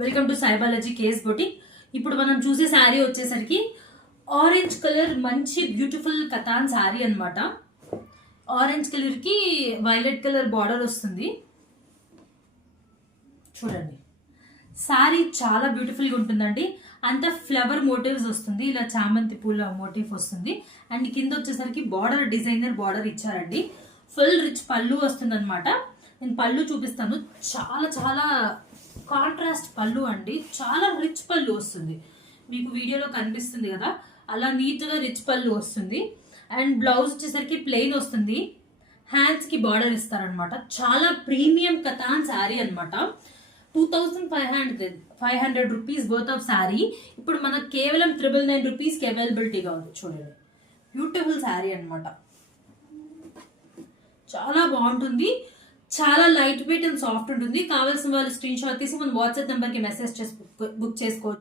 Welcome to సైబాలజీ case boutique. ఇప్పుడు మనం చూసే శారీ వచ్చేసరికి ఆరెంజ్ కలర్ మంచి బ్యూటిఫుల్ కతాన్ శారీ అన్నమాట. ఆరెంజ్ కలర్ కి వైలెట్ కలర్ బార్డర్ వస్తుంది. చూడండి, శారీ చాలా బ్యూటిఫుల్ గా ఉంటుందండి. అంత ఫ్లవర్ మోటివ్స్ వస్తుంది, ఇలా చామంతి పూల మోటివ్ వస్తుంది. అండ్ కింద వచ్చేసరికి బార్డర్ డిజైనర్ బార్డర్ ఇచ్చారండి. ఫుల్ రిచ్ పళ్ళు వస్తుంది అనమాట. నేను పళ్ళు చూపిస్తాను. చాలా చాలా కాంట్రాస్ట్ పళ్ళు అండి, చాలా రిచ్ పళ్ళు వస్తుంది. మీకు వీడియోలో కనిపిస్తుంది కదా, అలా నీట్గా రిచ్ పళ్ళు వస్తుంది. అండ్ బ్లౌజ్ వచ్చేసరికి ప్లెయిన్ వస్తుంది. హ్యాండ్స్కి బార్డర్ ఇస్తారనమాట. చాలా ప్రీమియం కతాన్ శారీ అనమాట. 2500 రూపీస్ వర్త్ ఆఫ్ శారీ ఇప్పుడు మనకు కేవలం 999 రూపీస్కి అవైలబిలిటీగా ఉంది. చూడండి, బ్యూటిఫుల్ శారీ అనమాట. చాలా బాగుంటుంది, చాలా లైట్ వెయిట్ అండ్ సాఫ్ట్ ఉంటుంది. కావాల్సిన వాళ్ళు స్క్రీన్ షాట్ తీసి మన వాట్సాప్ నెంబర్కి మెసేజ్ చేసి బుక్ చేసుకోవచ్చు.